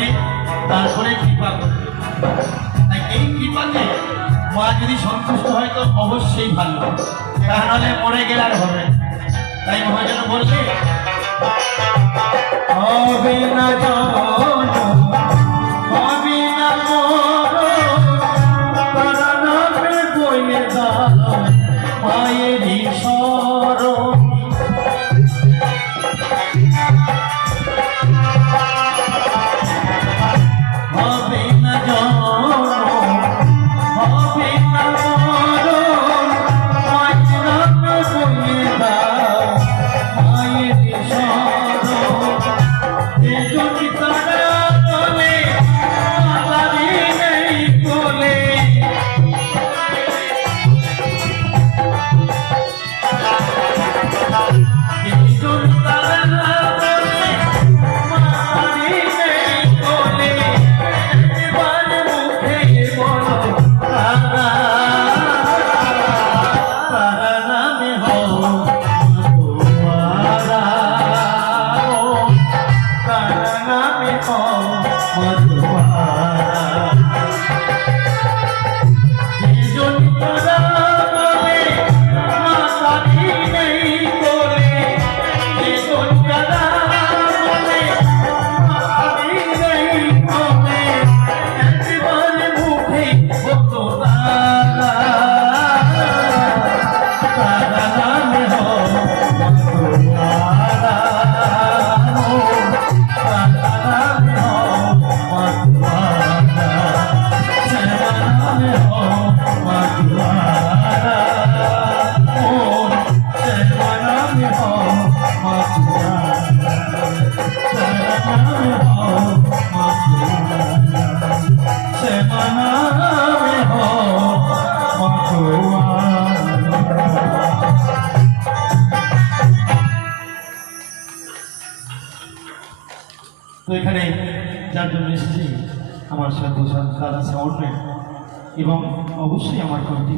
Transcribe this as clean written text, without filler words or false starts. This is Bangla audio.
করে তারপরে কৃপা করবে। তাই এই কৃপাতে মা যদি সন্তুষ্ট হয় তো অবশ্যই ভালো, তাহলে মরে গেলে আর হবে। তাই মহাজন বললে হবে না তো এখানে যার জন্য এসেছি আমার সাথে দাদা শ্রাবণ এবং অবশ্যই আমার কমিটি